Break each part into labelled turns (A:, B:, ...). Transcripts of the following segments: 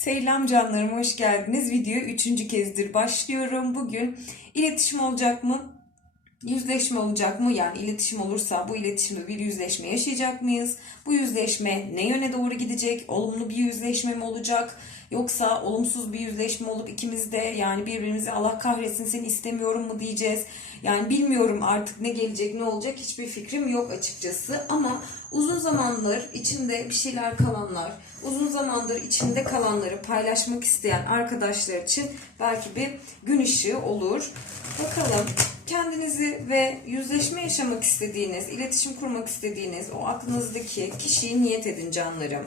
A: Selam canlarım hoş geldiniz. Videoya üçüncü kezdir başlıyorum. Bugün iletişim olacak mı? Yüzleşme olacak mı? Yani iletişim olursa bu iletişimde bir yüzleşme yaşayacak mıyız? Bu yüzleşme ne yöne doğru gidecek? Olumlu bir yüzleşme mi olacak? Yoksa olumsuz bir yüzleşme olup ikimiz de yani birbirimize Allah kahretsin seni istemiyorum mu diyeceğiz. Yani bilmiyorum artık ne gelecek ne olacak hiçbir fikrim yok açıkçası. Ama uzun zamandır içinde bir şeyler kalanlar, uzun zamandır içinde kalanları paylaşmak isteyen arkadaşlar için belki bir gün ışığı olur. Bakalım kendinizi ve yüzleşme yaşamak istediğiniz, iletişim kurmak istediğiniz o aklınızdaki kişiyi niyet edin canlarım.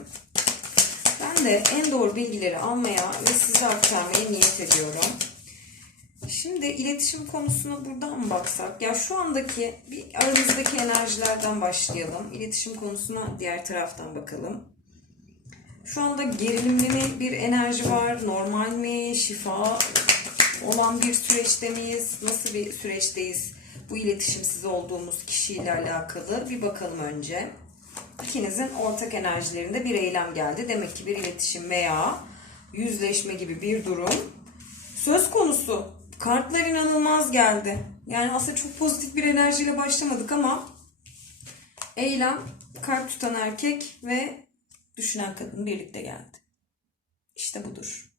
A: Ben de en doğru bilgileri almaya ve size aktarmaya niyet ediyorum. Şimdi iletişim konusuna buradan baksak? Ya şu andaki bir aranızdaki enerjilerden başlayalım. İletişim konusuna diğer taraftan bakalım. Şu anda gerilimli bir enerji var? Normal mi? Şifa olan bir süreçte miyiz? Nasıl bir süreçteyiz? Bu iletişimsiz olduğumuz kişiyle alakalı bir bakalım önce. İkinizin ortak enerjilerinde bir eylem geldi. Demek ki bir iletişim veya yüzleşme gibi bir durum söz konusu. Kartlar inanılmaz geldi. Yani aslında çok pozitif bir enerjiyle başlamadık ama eylem, kart tutan erkek ve düşünen kadın birlikte geldi. İşte budur.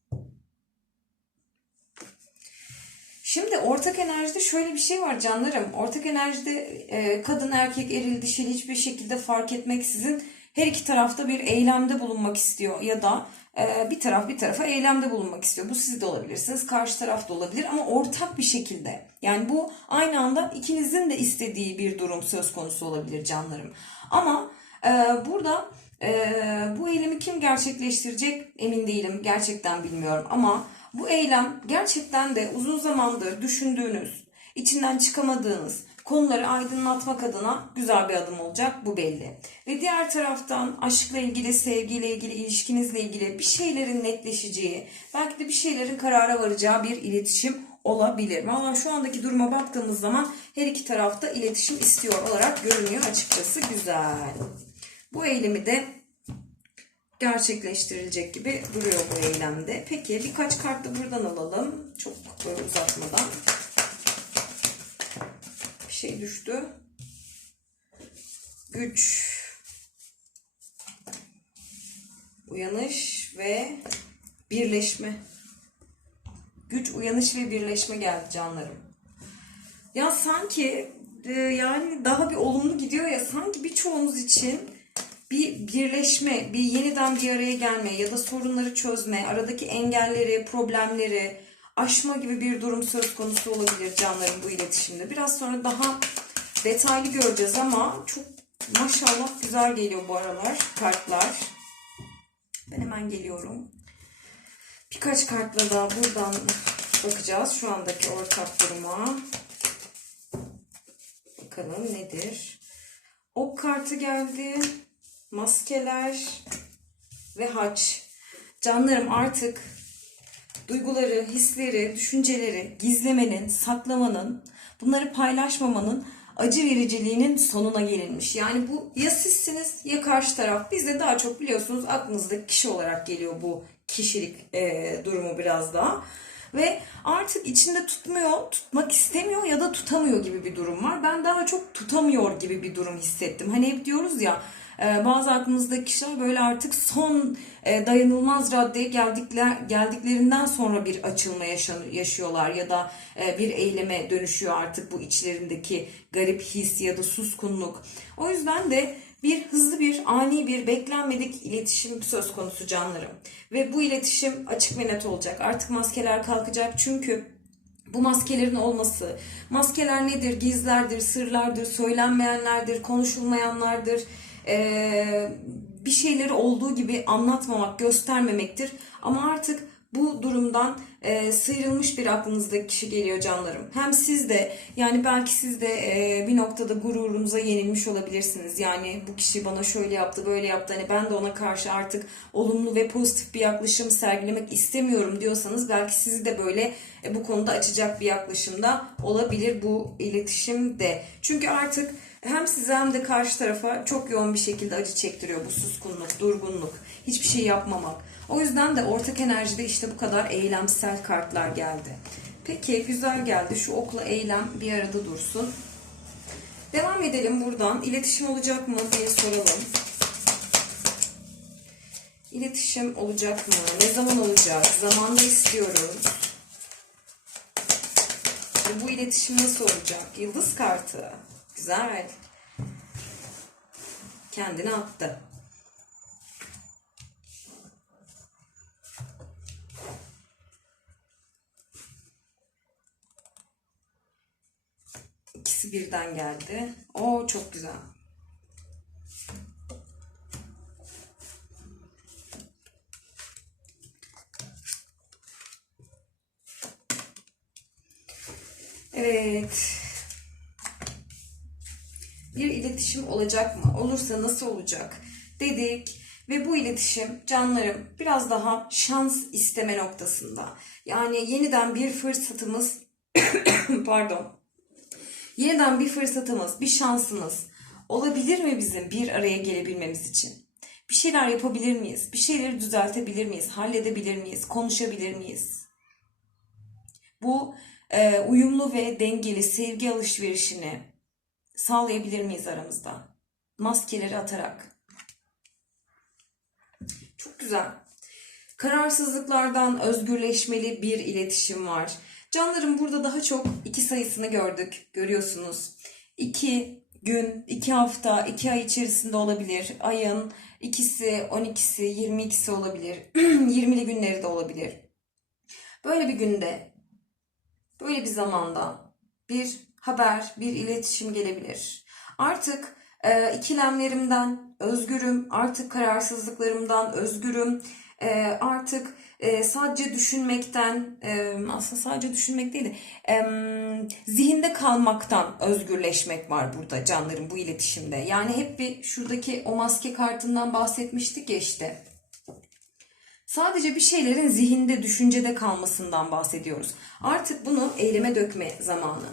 A: Şimdi ortak enerjide şöyle bir şey var canlarım. Ortak enerjide e, kadın, erkek, eril, dişil hiçbir şekilde fark etmeksizin her iki tarafta bir eylemde bulunmak istiyor ya da e, bir taraf bir tarafa eylemde bulunmak istiyor. Bu siz de olabilirsiniz, karşı taraf da olabilir ama ortak bir şekilde. Yani bu aynı anda ikinizin de istediği bir durum söz konusu olabilir canlarım. Ama e, burada e, bu eylemi kim gerçekleştirecek emin değilim. Gerçekten bilmiyorum ama bu eylem gerçekten de uzun zamandır düşündüğünüz, içinden çıkamadığınız konuları aydınlatmak adına güzel bir adım olacak bu belli. Ve diğer taraftan aşkla ilgili, sevgiyle ilgili, ilişkinizle ilgili bir şeylerin netleşeceği, belki de bir şeylerin karara varacağı bir iletişim olabilir. Valla şu andaki duruma baktığımız zaman her iki tarafta iletişim istiyor olarak görünüyor açıkçası güzel. Bu eylemi de gerçekleştirilecek gibi duruyor bu eylemde. Peki birkaç kart da buradan alalım. Çok uzatmadan. Şey düştü. Güç. Uyanış ve birleşme. Güç, uyanış ve birleşme geldi canlarım. Ya sanki e, yani daha bir olumlu gidiyor ya sanki birçoğunuz için bir birleşme, bir yeniden bir araya gelme ya da sorunları çözme, aradaki engelleri, problemleri aşma gibi bir durum söz konusu olabilir canlarım bu iletişimde. Biraz sonra daha detaylı göreceğiz ama çok maşallah güzel geliyor bu aralar kartlar. Ben hemen geliyorum. Birkaç kartla daha buradan bakacağız şu andaki ortak duruma. Bakalım nedir? Ok kartı geldi maskeler ve haç. Canlarım artık duyguları, hisleri, düşünceleri gizlemenin, saklamanın, bunları paylaşmamanın acı vericiliğinin sonuna gelinmiş. Yani bu ya sizsiniz ya karşı taraf. Bizde daha çok biliyorsunuz aklınızdaki kişi olarak geliyor bu kişilik e, durumu biraz daha. Ve artık içinde tutmuyor, tutmak istemiyor ya da tutamıyor gibi bir durum var. Ben daha çok tutamıyor gibi bir durum hissettim. Hani hep diyoruz ya bazı aklımızdaki kişiler böyle artık son e, dayanılmaz raddeye geldikler geldiklerinden sonra bir açılma yaşıyorlar ya da e, bir eyleme dönüşüyor artık bu içlerindeki garip his ya da suskunluk. O yüzden de bir hızlı bir ani bir beklenmedik iletişim söz konusu canlarım. Ve bu iletişim açık ve net olacak. Artık maskeler kalkacak çünkü bu maskelerin olması, maskeler nedir? Gizlerdir, sırlardır, söylenmeyenlerdir, konuşulmayanlardır e, bir şeyleri olduğu gibi anlatmamak, göstermemektir. Ama artık bu durumdan e, sıyrılmış bir aklınızdaki kişi geliyor canlarım. Hem siz de yani belki siz de e, bir noktada gururunuza yenilmiş olabilirsiniz. Yani bu kişi bana şöyle yaptı böyle yaptı hani ben de ona karşı artık olumlu ve pozitif bir yaklaşım sergilemek istemiyorum diyorsanız belki sizi de böyle e, bu konuda açacak bir yaklaşımda olabilir bu iletişimde. Çünkü artık hem size hem de karşı tarafa çok yoğun bir şekilde acı çektiriyor bu suskunluk, durgunluk, hiçbir şey yapmamak. O yüzden de ortak enerjide işte bu kadar eylemsel kartlar geldi. Peki güzel geldi. Şu okla eylem bir arada dursun. Devam edelim buradan. İletişim olacak mı diye soralım. İletişim olacak mı? Ne zaman olacak? Zamanda istiyoruz. Bu iletişim nasıl olacak? Yıldız kartı. Güzel. Kendini attı. İkisi birden geldi. Oo çok güzel. Evet. Bir iletişim olacak mı? Olursa nasıl olacak? Dedik ve bu iletişim canlarım biraz daha şans isteme noktasında. Yani yeniden bir fırsatımız pardon. Yeniden bir fırsatımız, bir şansımız olabilir mi bizim bir araya gelebilmemiz için? Bir şeyler yapabilir miyiz? Bir şeyleri düzeltebilir miyiz? Halledebilir miyiz? Konuşabilir miyiz? Bu e, uyumlu ve dengeli sevgi alışverişini sağlayabilir miyiz aramızda? Maskeleri atarak. Çok güzel. Kararsızlıklardan özgürleşmeli bir iletişim var. Canlarım burada daha çok iki sayısını gördük. Görüyorsunuz. İki gün, iki hafta, iki ay içerisinde olabilir. Ayın ikisi, on ikisi, yirmi ikisi olabilir. Yirmili günleri de olabilir. Böyle bir günde böyle bir zamanda bir haber, bir iletişim gelebilir. Artık e, ikilemlerimden özgürüm, artık kararsızlıklarımdan özgürüm, e, artık e, sadece düşünmekten, e, aslında sadece düşünmek değil de e, zihinde kalmaktan özgürleşmek var burada canlarım bu iletişimde. Yani hep bir şuradaki o maske kartından bahsetmiştik ya işte. Sadece bir şeylerin zihinde, düşüncede kalmasından bahsediyoruz. Artık bunu eyleme dökme zamanı.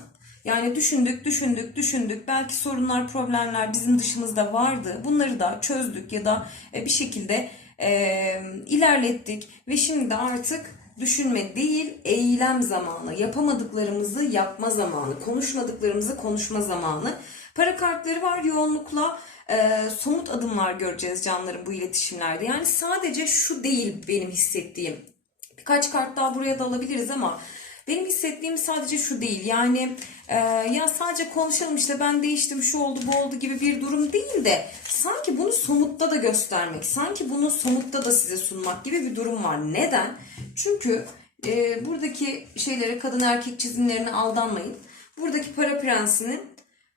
A: Yani düşündük, düşündük, düşündük. Belki sorunlar, problemler bizim dışımızda vardı. Bunları da çözdük ya da e, bir şekilde e, ilerlettik. Ve şimdi artık düşünme değil, eylem zamanı. Yapamadıklarımızı yapma zamanı. Konuşmadıklarımızı konuşma zamanı. Para kartları var yoğunlukla e, somut adımlar göreceğiz canlarım bu iletişimlerde. Yani sadece şu değil benim hissettiğim. Birkaç kart daha buraya da alabiliriz ama benim hissettiğim sadece şu değil. Yani e, ya sadece konuşalım işte ben değiştim şu oldu bu oldu gibi bir durum değil de sanki bunu somutta da göstermek, sanki bunu somutta da size sunmak gibi bir durum var. Neden? Çünkü e, buradaki şeylere kadın erkek çizimlerine aldanmayın. Buradaki para prensinin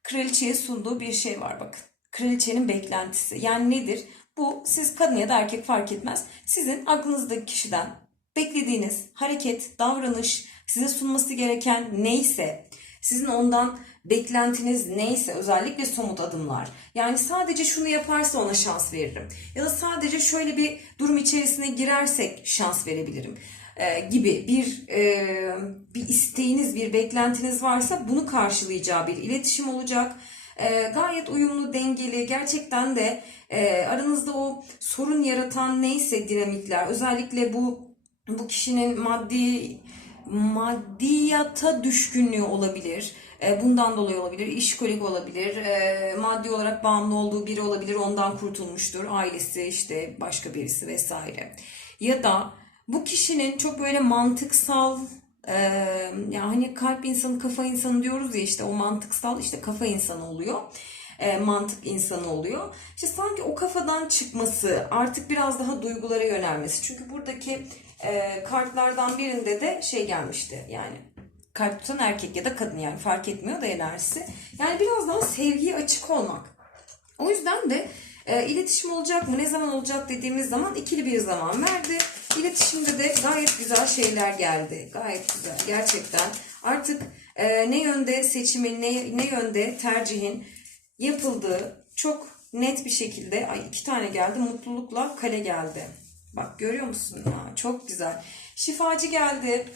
A: kraliçeye sunduğu bir şey var bakın. Kraliçenin beklentisi. Yani nedir? Bu siz kadın ya da erkek fark etmez. Sizin aklınızdaki kişiden beklediğiniz hareket, davranış, size sunması gereken neyse, sizin ondan beklentiniz neyse özellikle somut adımlar. Yani sadece şunu yaparsa ona şans veririm. Ya da sadece şöyle bir durum içerisine girersek şans verebilirim. Ee, gibi bir e, bir isteğiniz, bir beklentiniz varsa bunu karşılayacağı bir iletişim olacak. Ee, gayet uyumlu, dengeli, gerçekten de e, aranızda o sorun yaratan neyse dinamikler, özellikle bu bu kişinin maddi maddiyata düşkünlüğü olabilir. E, Bundan dolayı olabilir, işkolik olabilir, e, maddi olarak bağımlı olduğu biri olabilir, ondan kurtulmuştur, ailesi işte başka birisi vesaire. Ya da bu kişinin çok böyle mantıksal, e, yani kalp insanı, kafa insanı diyoruz ya işte o mantıksal işte kafa insanı oluyor mantık insanı oluyor. İşte sanki o kafadan çıkması, artık biraz daha duygulara yönelmesi. Çünkü buradaki e, kartlardan birinde de şey gelmişti yani kart tutan erkek ya da kadın yani fark etmiyor da enerjisi. Yani biraz daha sevgiye açık olmak. O yüzden de e, iletişim olacak mı, ne zaman olacak dediğimiz zaman ikili bir zaman verdi. İletişimde de gayet güzel şeyler geldi. Gayet güzel gerçekten. Artık e, ne yönde seçimin, ne, ne yönde tercihin yapıldığı çok net bir şekilde ay iki tane geldi mutlulukla kale geldi. Bak görüyor musun ya çok güzel. Şifacı geldi.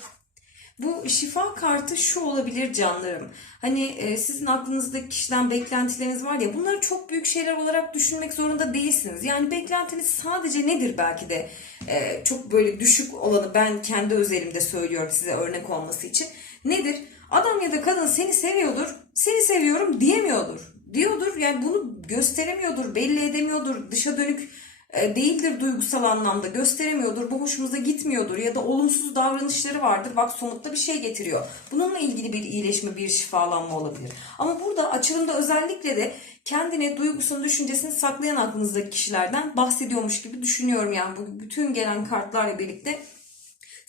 A: Bu şifa kartı şu olabilir canlarım. Hani e, sizin aklınızdaki kişiden beklentileriniz var ya bunları çok büyük şeyler olarak düşünmek zorunda değilsiniz. Yani beklentiniz sadece nedir belki de e, çok böyle düşük olanı ben kendi özelimde söylüyorum size örnek olması için. Nedir? Adam ya da kadın seni seviyordur, seni seviyorum diyemiyordur. Diyordur yani bunu gösteremiyordur, belli edemiyordur, dışa dönük değildir duygusal anlamda gösteremiyordur, bu hoşumuza gitmiyordur ya da olumsuz davranışları vardır. Bak somutta bir şey getiriyor. Bununla ilgili bir iyileşme, bir şifalanma olabilir. Ama burada açılımda özellikle de kendine duygusunu, düşüncesini saklayan aklınızdaki kişilerden bahsediyormuş gibi düşünüyorum. Yani bu bütün gelen kartlarla birlikte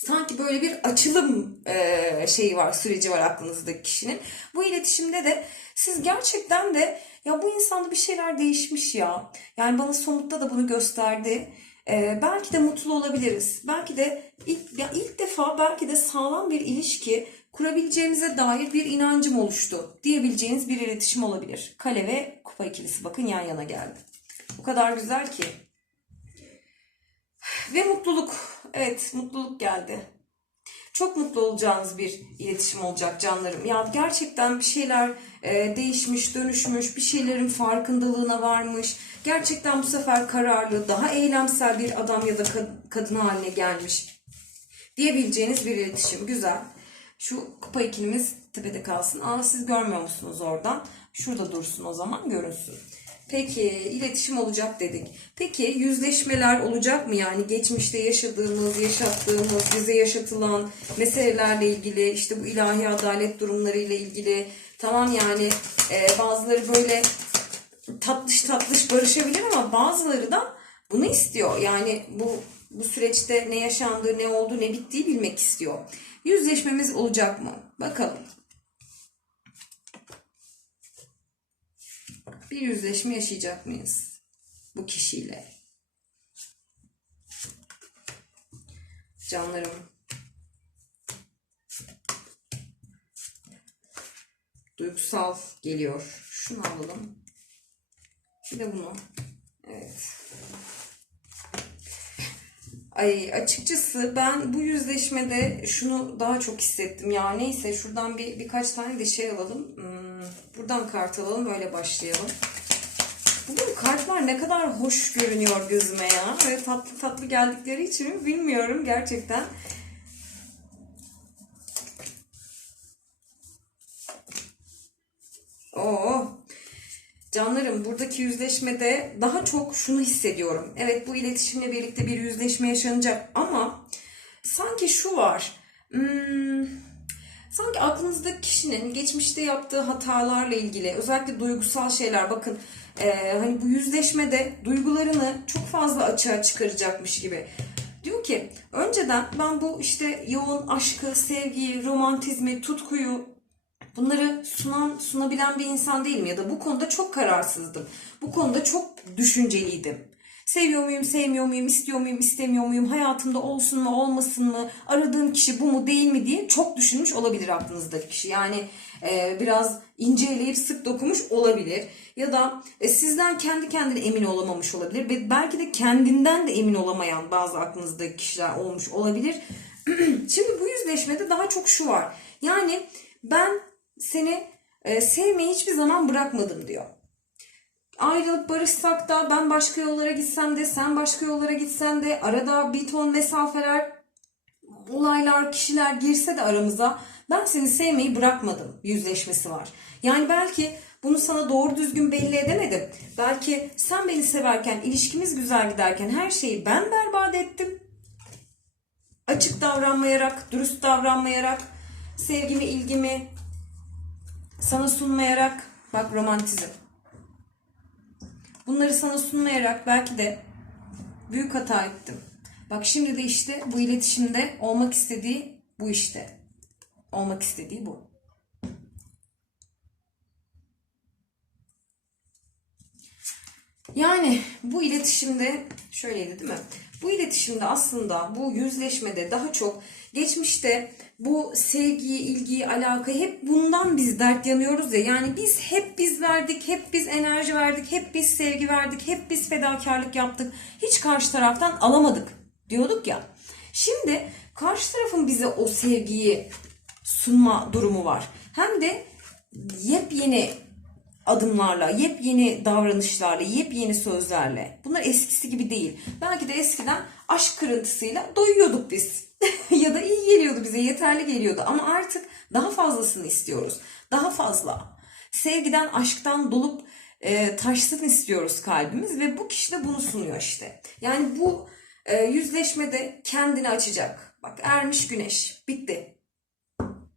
A: sanki böyle bir açılım e, şeyi var, süreci var aklınızdaki kişinin. Bu iletişimde de siz gerçekten de ya bu insanda bir şeyler değişmiş ya. Yani bana somutta da bunu gösterdi. E, belki de mutlu olabiliriz. Belki de ilk, ya ilk defa belki de sağlam bir ilişki kurabileceğimize dair bir inancım oluştu diyebileceğiniz bir iletişim olabilir. Kale ve kupa ikilisi bakın yan yana geldi. O kadar güzel ki. Ve mutluluk. Evet mutluluk geldi. Çok mutlu olacağınız bir iletişim olacak canlarım. Ya gerçekten bir şeyler e, değişmiş, dönüşmüş, bir şeylerin farkındalığına varmış. Gerçekten bu sefer kararlı, daha eylemsel bir adam ya da kad- kadın haline gelmiş diyebileceğiniz bir iletişim. Güzel. Şu kupa ikilimiz tepede kalsın. Aa siz görmüyor musunuz oradan? Şurada dursun o zaman görünsün. Peki iletişim olacak dedik. Peki yüzleşmeler olacak mı? Yani geçmişte yaşadığımız, yaşattığımız, bize yaşatılan meselelerle ilgili işte bu ilahi adalet durumlarıyla ilgili tamam yani e, bazıları böyle tatlış tatlış barışabilir ama bazıları da bunu istiyor. Yani bu bu süreçte ne yaşandığı, ne oldu, ne bittiği bilmek istiyor. Yüzleşmemiz olacak mı? Bakalım. Bir yüzleşme yaşayacak mıyız bu kişiyle? Canlarım. Duygusal geliyor. Şunu alalım. Bir de bunu. Evet. Ay açıkçası ben bu yüzleşmede şunu daha çok hissettim. Ya neyse şuradan bir birkaç tane de şey alalım. Hmm, buradan kart alalım öyle başlayalım. Bugün kartlar ne kadar hoş görünüyor gözüme ya. Ve tatlı tatlı geldikleri için mi bilmiyorum gerçekten. Oo. Canlarım buradaki yüzleşmede daha çok şunu hissediyorum. Evet bu iletişimle birlikte bir yüzleşme yaşanacak ama sanki şu var. Hmm, sanki aklınızdaki kişinin geçmişte yaptığı hatalarla ilgili özellikle duygusal şeyler bakın e, hani bu yüzleşmede duygularını çok fazla açığa çıkaracakmış gibi. Diyor ki önceden ben bu işte yoğun aşkı, sevgiyi, romantizmi, tutkuyu bunları sunan, sunabilen bir insan değilim ya da bu konuda çok kararsızdım. Bu konuda çok düşünceliydim. Seviyor muyum, sevmiyor muyum, istiyor muyum, istemiyor muyum, hayatımda olsun mu, olmasın mı, aradığım kişi bu mu, değil mi diye çok düşünmüş olabilir aklınızdaki kişi. Yani e, biraz inceleyip sık dokumuş olabilir. Ya da e, sizden kendi kendine emin olamamış olabilir. Ve belki de kendinden de emin olamayan bazı aklınızdaki kişiler olmuş olabilir. Şimdi bu yüzleşmede daha çok şu var. Yani ben seni e, sevmeyi hiçbir zaman bırakmadım diyor. Ayrılıp barışsak da ben başka yollara gitsem de sen başka yollara gitsen de arada bir ton mesafeler, olaylar, kişiler girse de aramıza ben seni sevmeyi bırakmadım yüzleşmesi var. Yani belki bunu sana doğru düzgün belli edemedim. Belki sen beni severken, ilişkimiz güzel giderken her şeyi ben berbat ettim. Açık davranmayarak, dürüst davranmayarak, sevgimi, ilgimi, sana sunmayarak bak romantizm. Bunları sana sunmayarak belki de büyük hata ettim. Bak şimdi de işte bu iletişimde olmak istediği bu işte. Olmak istediği bu. Yani bu iletişimde şöyleydi değil mi? Bu iletişimde aslında bu yüzleşmede daha çok geçmişte bu sevgiyi, ilgiyi, alakayı hep bundan biz dert yanıyoruz ya. Yani biz hep biz verdik, hep biz enerji verdik, hep biz sevgi verdik, hep biz fedakarlık yaptık. Hiç karşı taraftan alamadık diyorduk ya. Şimdi karşı tarafın bize o sevgiyi sunma durumu var. Hem de yepyeni adımlarla, yepyeni davranışlarla, yepyeni sözlerle. Bunlar eskisi gibi değil. Belki de eskiden aşk kırıntısıyla doyuyorduk biz. ya da iyi geliyordu bize, yeterli geliyordu. Ama artık daha fazlasını istiyoruz. Daha fazla. Sevgiden, aşktan dolup e, taşsın istiyoruz kalbimiz ve bu kişi de bunu sunuyor işte. Yani bu e, yüzleşmede kendini açacak. Bak ermiş güneş. Bitti.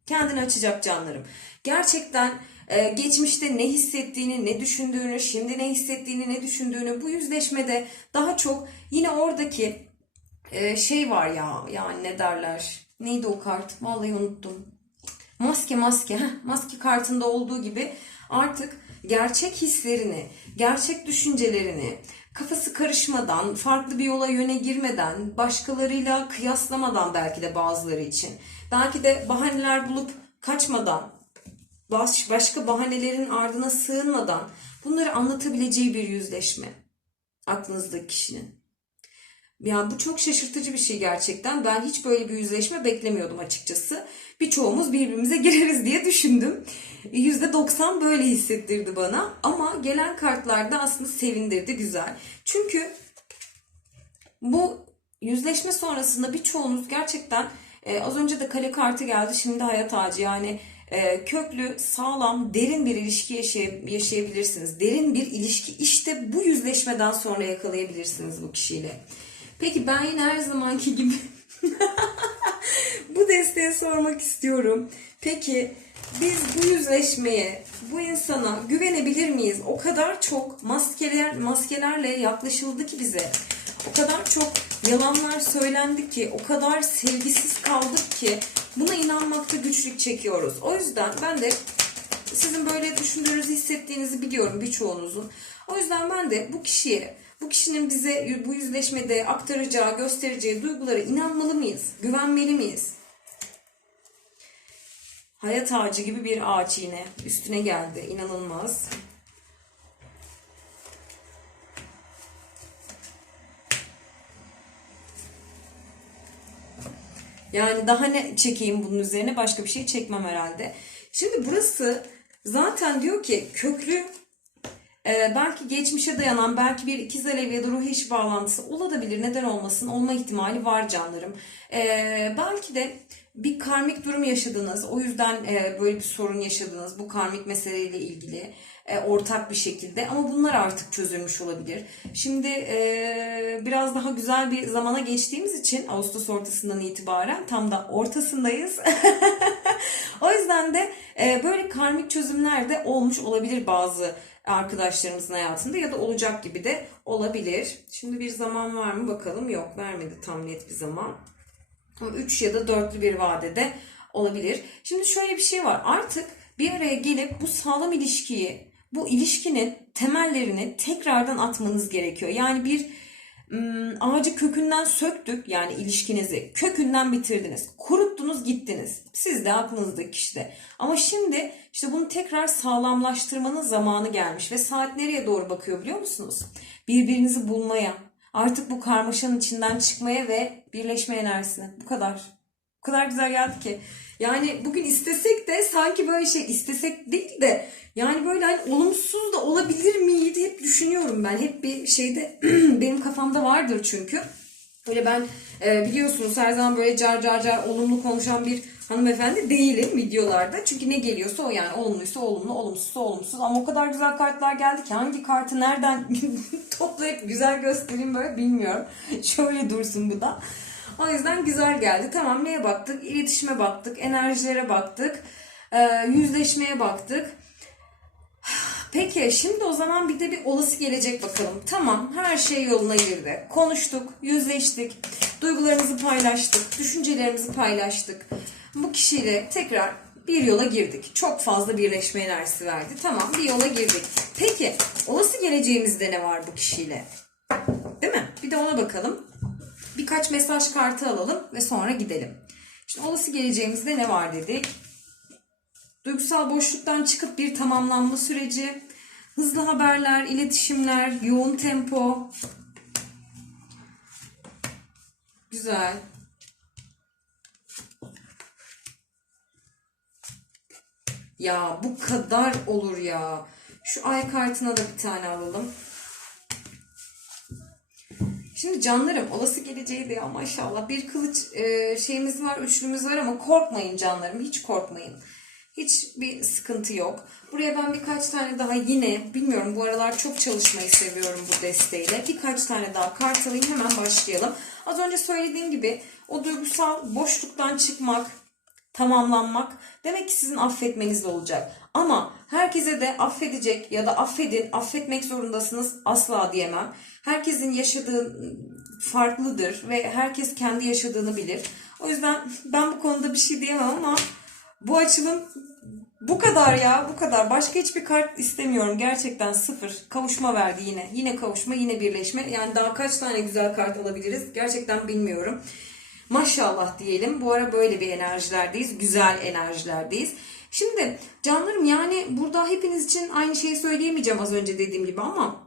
A: Kendini açacak canlarım. Gerçekten e, geçmişte ne hissettiğini, ne düşündüğünü, şimdi ne hissettiğini, ne düşündüğünü bu yüzleşmede daha çok yine oradaki e, şey var ya, yani ne derler? Neydi o kart? Vallahi unuttum. Maske maske. Heh, maske kartında olduğu gibi artık gerçek hislerini, gerçek düşüncelerini, kafası karışmadan, farklı bir yola yöne girmeden, başkalarıyla kıyaslamadan belki de bazıları için, belki de bahaneler bulup kaçmadan, baş, başka bahanelerin ardına sığınmadan bunları anlatabileceği bir yüzleşme aklınızdaki kişinin. Ya bu çok şaşırtıcı bir şey gerçekten. Ben hiç böyle bir yüzleşme beklemiyordum açıkçası. Birçoğumuz birbirimize gireriz diye düşündüm. %90 böyle hissettirdi bana. Ama gelen kartlarda aslında sevindirdi güzel. Çünkü bu yüzleşme sonrasında birçoğunuz gerçekten e, az önce de kale kartı geldi şimdi hayat ağacı yani köklü, sağlam, derin bir ilişki yaşay- yaşayabilirsiniz. Derin bir ilişki işte bu yüzleşmeden sonra yakalayabilirsiniz bu kişiyle. Peki ben yine her zamanki gibi bu desteğe sormak istiyorum. Peki biz bu yüzleşmeye, bu insana güvenebilir miyiz? O kadar çok maskeler maskelerle yaklaşıldı ki bize. O kadar çok yalanlar söylendi ki, o kadar sevgisiz kaldık ki buna inanmakta güçlük çekiyoruz. O yüzden ben de sizin böyle düşündüğünüzü hissettiğinizi biliyorum birçoğunuzun. O yüzden ben de bu kişiye, bu kişinin bize bu yüzleşmede aktaracağı, göstereceği duygulara inanmalı mıyız? Güvenmeli miyiz? Hayat ağacı gibi bir ağaç yine üstüne geldi. İnanılmaz. Yani daha ne çekeyim bunun üzerine başka bir şey çekmem herhalde. Şimdi burası zaten diyor ki köklü e, belki geçmişe dayanan belki bir ikiz alev ya da ruh eşi bağlantısı olabilir. Neden olmasın? Olma ihtimali var canlarım. E, belki de bir karmik durum yaşadınız. O yüzden e, böyle bir sorun yaşadınız. Bu karmik meseleyle ilgili e, ortak bir şekilde. Ama bunlar artık çözülmüş olabilir. Şimdi e, biraz daha güzel bir zamana geçtiğimiz için Ağustos ortasından itibaren tam da ortasındayız. o yüzden de e, böyle karmik çözümler de olmuş olabilir bazı arkadaşlarımızın hayatında ya da olacak gibi de olabilir. Şimdi bir zaman var mı bakalım. Yok vermedi tam net bir zaman. Ama 3 ya da 4'lü bir vadede olabilir. Şimdi şöyle bir şey var. Artık bir araya gelip bu sağlam ilişkiyi, bu ilişkinin temellerini tekrardan atmanız gerekiyor. Yani bir ağacı kökünden söktük yani ilişkinizi kökünden bitirdiniz. Kuruttunuz gittiniz. Siz de aklınızdaki kişide. Ama şimdi işte bunu tekrar sağlamlaştırmanın zamanı gelmiş. Ve saat nereye doğru bakıyor biliyor musunuz? Birbirinizi bulmaya, artık bu karmaşanın içinden çıkmaya ve birleşme enerjisine. Bu kadar. Bu kadar güzel geldi ki. Yani bugün istesek de sanki böyle şey istesek değil de yani böyle hani olumsuz da olabilir miydi hep düşünüyorum ben. Hep bir şeyde benim kafamda vardır çünkü. Böyle ben e, biliyorsunuz her zaman böyle car car car olumlu konuşan bir hanımefendi değilim videolarda. Çünkü ne geliyorsa o yani olumluysa olumlu, olumsuzsa olumsuz. Ama o kadar güzel kartlar geldi ki hangi kartı nereden toplayıp güzel göstereyim böyle bilmiyorum. Şöyle dursun bu da. O yüzden güzel geldi. Tamam neye baktık? İletişime baktık, enerjilere baktık, e, yüzleşmeye baktık. Peki şimdi o zaman bir de bir olası gelecek bakalım. Tamam her şey yoluna girdi. Konuştuk, yüzleştik, duygularımızı paylaştık, düşüncelerimizi paylaştık. Bu kişiyle tekrar bir yola girdik. Çok fazla birleşme enerjisi verdi. Tamam bir yola girdik. Peki olası geleceğimizde ne var bu kişiyle? Değil mi? Bir de ona bakalım. Birkaç mesaj kartı alalım ve sonra gidelim. Şimdi olası geleceğimizde ne var dedik. Duygusal boşluktan çıkıp bir tamamlanma süreci, hızlı haberler, iletişimler, yoğun tempo. Güzel. Ya bu kadar olur ya. Şu ay kartına da bir tane alalım. Şimdi canlarım olası geleceği de ya maşallah bir kılıç e, şeyimiz var üçlümüz var ama korkmayın canlarım hiç korkmayın. Hiçbir sıkıntı yok. Buraya ben birkaç tane daha yine bilmiyorum bu aralar çok çalışmayı seviyorum bu desteğiyle. Birkaç tane daha kart alayım hemen başlayalım. Az önce söylediğim gibi o duygusal boşluktan çıkmak, tamamlanmak demek ki sizin affetmenizle olacak. Ama herkese de affedecek ya da affedin, affetmek zorundasınız asla diyemem. Herkesin yaşadığı farklıdır ve herkes kendi yaşadığını bilir. O yüzden ben bu konuda bir şey diyemem ama bu açılım bu kadar ya bu kadar. Başka hiçbir kart istemiyorum. Gerçekten sıfır. Kavuşma verdi yine. Yine kavuşma yine birleşme. Yani daha kaç tane güzel kart alabiliriz? Gerçekten bilmiyorum. Maşallah diyelim. Bu ara böyle bir enerjilerdeyiz. Güzel enerjilerdeyiz. Şimdi canlarım yani burada hepiniz için aynı şeyi söyleyemeyeceğim az önce dediğim gibi ama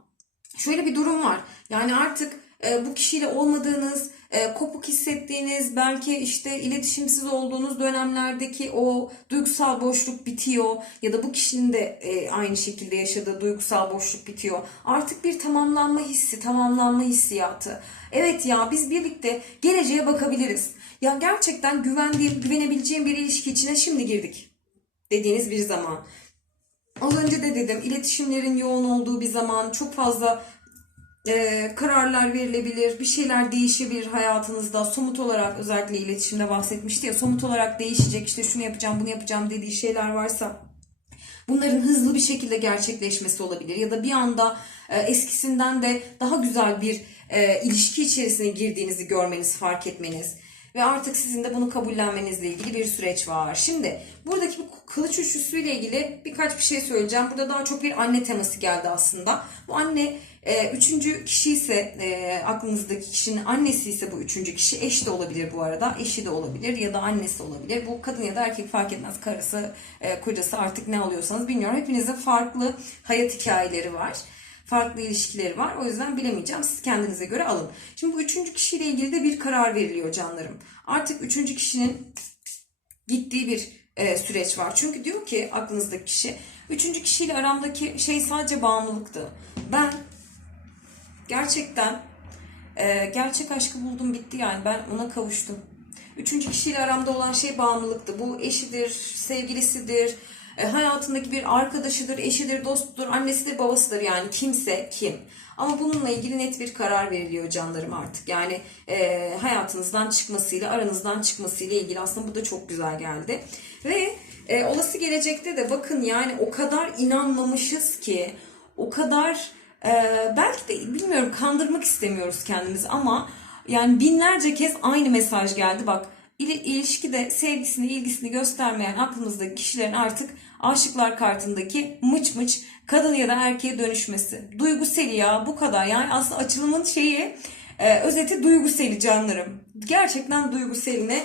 A: şöyle bir durum var. Yani artık e, bu kişiyle olmadığınız, e, kopuk hissettiğiniz, belki işte iletişimsiz olduğunuz dönemlerdeki o duygusal boşluk bitiyor ya da bu kişinin de e, aynı şekilde yaşadığı duygusal boşluk bitiyor. Artık bir tamamlanma hissi, tamamlanma hissiyatı. Evet ya biz birlikte geleceğe bakabiliriz. Ya gerçekten güvendiğim, güvenebileceğim bir ilişki içine şimdi girdik dediğiniz bir zaman. Az önce de dedim iletişimlerin yoğun olduğu bir zaman çok fazla e, kararlar verilebilir, bir şeyler değişebilir hayatınızda. Somut olarak özellikle iletişimde bahsetmişti ya somut olarak değişecek işte şunu yapacağım bunu yapacağım dediği şeyler varsa bunların hızlı bir şekilde gerçekleşmesi olabilir. Ya da bir anda e, eskisinden de daha güzel bir e, ilişki içerisine girdiğinizi görmeniz, fark etmeniz ve artık sizin de bunu kabullenmenizle ilgili bir süreç var. Şimdi buradaki bu kılıç üçlüsüyle ilgili birkaç bir şey söyleyeceğim. Burada daha çok bir anne teması geldi aslında. Bu anne e, üçüncü kişi ise e, aklınızdaki kişinin annesi ise bu üçüncü kişi eş de olabilir bu arada. Eşi de olabilir ya da annesi olabilir. Bu kadın ya da erkek fark etmez. Karısı, e, kocası artık ne alıyorsanız bilmiyorum. Hepinizin farklı hayat hikayeleri var farklı ilişkileri var. O yüzden bilemeyeceğim. Siz kendinize göre alın. Şimdi bu üçüncü kişiyle ilgili de bir karar veriliyor canlarım. Artık üçüncü kişinin gittiği bir e, süreç var. Çünkü diyor ki aklınızdaki kişi, üçüncü kişiyle aramdaki şey sadece bağımlılıktı. Ben gerçekten e, gerçek aşkı buldum bitti yani ben ona kavuştum. Üçüncü kişiyle aramda olan şey bağımlılıktı. Bu eşidir, sevgilisidir, e, hayatındaki bir arkadaşıdır, eşidir, dostudur, annesidir, babasıdır yani kimse kim. Ama bununla ilgili net bir karar veriliyor canlarım artık. Yani e, hayatınızdan çıkmasıyla, aranızdan çıkmasıyla ilgili aslında bu da çok güzel geldi. Ve e, olası gelecekte de bakın yani o kadar inanmamışız ki, o kadar e, belki de bilmiyorum kandırmak istemiyoruz kendimizi ama yani binlerce kez aynı mesaj geldi. Bak İli- ilişkide sevgisini, ilgisini göstermeyen aklımızdaki kişilerin artık aşıklar kartındaki mıç mıç kadın ya da erkeğe dönüşmesi. Duyguseli ya bu kadar. Yani aslında açılımın şeyi e, özeti duyguseli canlarım. Gerçekten duyguseline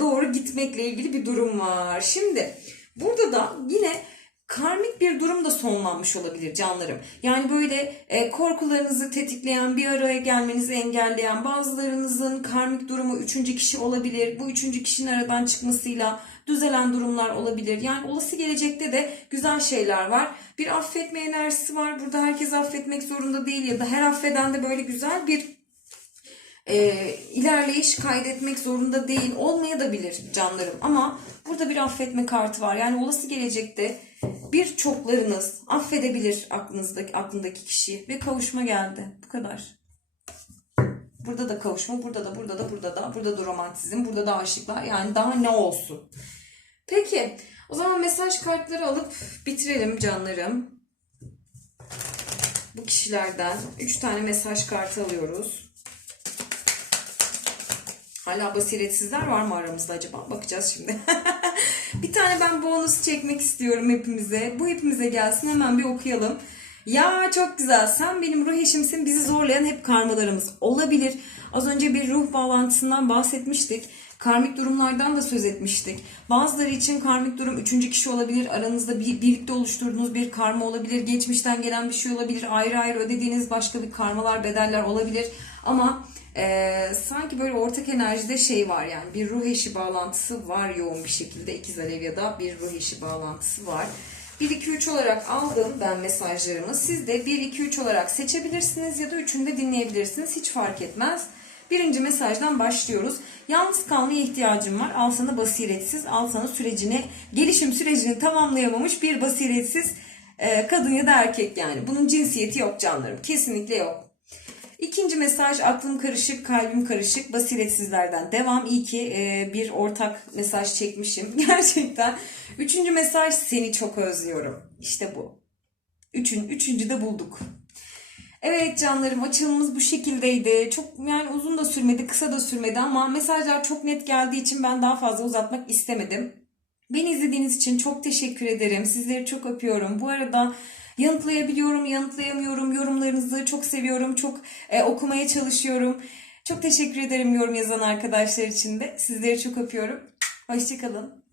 A: doğru gitmekle ilgili bir durum var. Şimdi burada da yine karmik bir durum da sonlanmış olabilir canlarım. Yani böyle e, korkularınızı tetikleyen, bir araya gelmenizi engelleyen bazılarınızın karmik durumu üçüncü kişi olabilir. Bu üçüncü kişinin aradan çıkmasıyla düzelen durumlar olabilir. Yani olası gelecekte de güzel şeyler var. Bir affetme enerjisi var. Burada herkes affetmek zorunda değil ya da her affeden de böyle güzel bir e, ilerleyiş kaydetmek zorunda değil olmaya da bilir canlarım ama burada bir affetme kartı var yani olası gelecekte birçoklarınız affedebilir aklınızdaki aklındaki kişiyi ve kavuşma geldi bu kadar. Burada da kavuşma, burada da, burada da, burada da, burada da romantizm, burada da aşıklar. Yani daha ne olsun? Peki, o zaman mesaj kartları alıp bitirelim canlarım. Bu kişilerden 3 tane mesaj kartı alıyoruz. Hala basiretsizler var mı aramızda acaba? Bakacağız şimdi. bir tane ben bonus çekmek istiyorum hepimize. Bu hepimize gelsin hemen bir okuyalım. Ya çok güzel. Sen benim ruh eşimsin. Bizi zorlayan hep karmalarımız olabilir. Az önce bir ruh bağlantısından bahsetmiştik. Karmik durumlardan da söz etmiştik. Bazıları için karmik durum üçüncü kişi olabilir. Aranızda bir, birlikte oluşturduğunuz bir karma olabilir. Geçmişten gelen bir şey olabilir. Ayrı ayrı ödediğiniz başka bir karmalar, bedeller olabilir. Ama e, sanki böyle ortak enerjide şey var yani bir ruh eşi bağlantısı var yoğun bir şekilde ikiz alev ya da bir ruh eşi bağlantısı var. 1-2-3 olarak aldım ben mesajlarımı. Siz de 1-2-3 olarak seçebilirsiniz ya da üçünü de dinleyebilirsiniz. Hiç fark etmez. Birinci mesajdan başlıyoruz. Yalnız kalmaya ihtiyacım var. Al sana basiretsiz, al sana sürecini, gelişim sürecini tamamlayamamış bir basiretsiz e, kadın ya da erkek yani. Bunun cinsiyeti yok canlarım. Kesinlikle yok. İkinci mesaj aklım karışık, kalbim karışık, basiretsizlerden devam. İyi ki e, bir ortak mesaj çekmişim gerçekten. Üçüncü mesaj seni çok özlüyorum. İşte bu. Üçün, üçüncü de bulduk. Evet canlarım açılımımız bu şekildeydi. Çok yani uzun da sürmedi, kısa da sürmedi ama mesajlar çok net geldiği için ben daha fazla uzatmak istemedim. Beni izlediğiniz için çok teşekkür ederim. Sizleri çok öpüyorum. Bu arada yanıtlayabiliyorum, yanıtlayamıyorum. Yorumlarınızı çok seviyorum. Çok e, okumaya çalışıyorum. Çok teşekkür ederim yorum yazan arkadaşlar için de. Sizleri çok öpüyorum. Hoşçakalın.